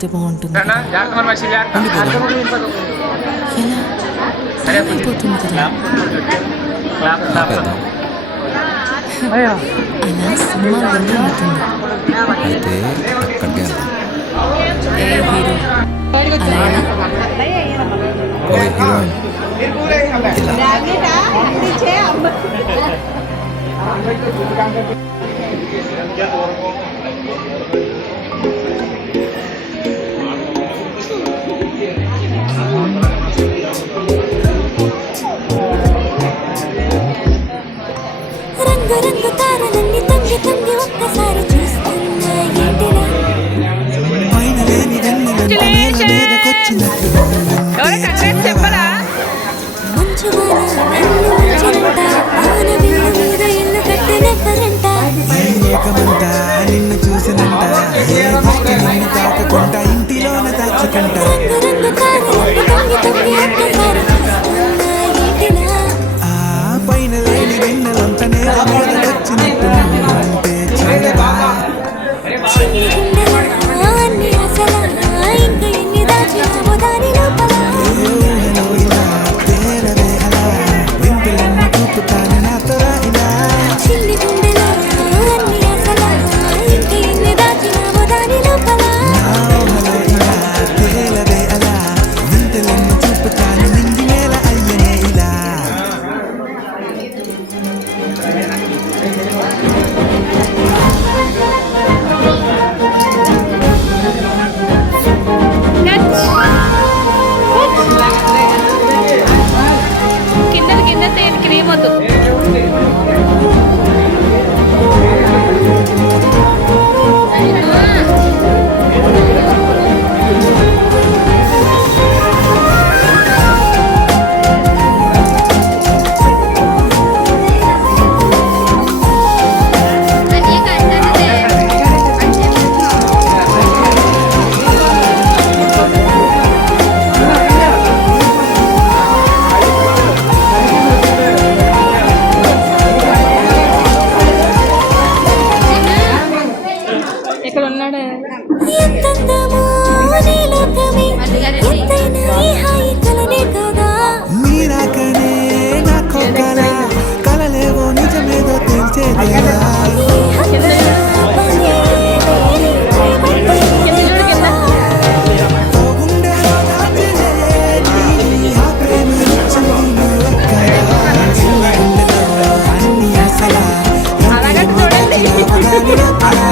వెళ్ళిపోతే బాగుంటుంది కదా. ఎలా టైం అయిపోతుంది కదా. అలా సినిమా వెళ్ళి అవుతుంది. అయితే అక్కడికే వెళ్దాం. ఏ హీరో అలా ఎలా? ఓ హీరోయిన్ ఇలా రంగు తారలన్నీ తొంగి తొంగి ఒక్కసారి చూస్తున్నాయేంటిలా పైన లేని వెన్నెలంతా నేల మీదకొచ్చినట్టు మంచువాన నన్ను ఉంచనంట ఆన విల్లు మీద ఇల్లు కట్టెనెక్కరంట ఈ ఏకమంట నిన్ను చూసినంట ఏ దృష్టి నిన్ను తాకకుండా ఇంటిలోన దాచుకుంట రంగు తారలన్నీ తొంగి తొంగి ఒక్కసారి చూస్తున్నాయేంటిలా ఆ పైన లేని వెన్నెలంతా నేల మీదకొచ్చినట్టు అంటే చల్లగా గుండెలా అన్ని అసలా ఇంక ఎన్ని దాచినామో దాని లోపల ఊహలో ఇలా తేలవే అలా వింతలన్నీ చూపుతాను నాతో రా ఇలా చిన్ని గుండెలా అన్ని అసలా ఇంక ఎన్ని దాచినామో దాని లోపల నా ఊహలో ఇలా తేలవే అలా వింతలన్నీ చూపుతాను నింగి నేల అయ్యనే ఇలా కింద తేని క్రీమ్ వద్దు. ఇక్కడ ఉన్నాడు. ఎంతందమో నీ లోకమే ఎంతైనా ఈ హాయి కలనే కదా మీరాకనే నాకు కల కలలేవో నిజమేదో తెలిసేదేలా ఈ హక్కుల పనే వేరే చేయబట్టే కదా ఓ గుండెలో దాచలే నీ ఆ ప్రేమ ఇచ్చింది నువ్వెక్కడా చిన్న గుండెలో అన్ని అసలా ఇంకేమో దాచినావు దానిలో అలా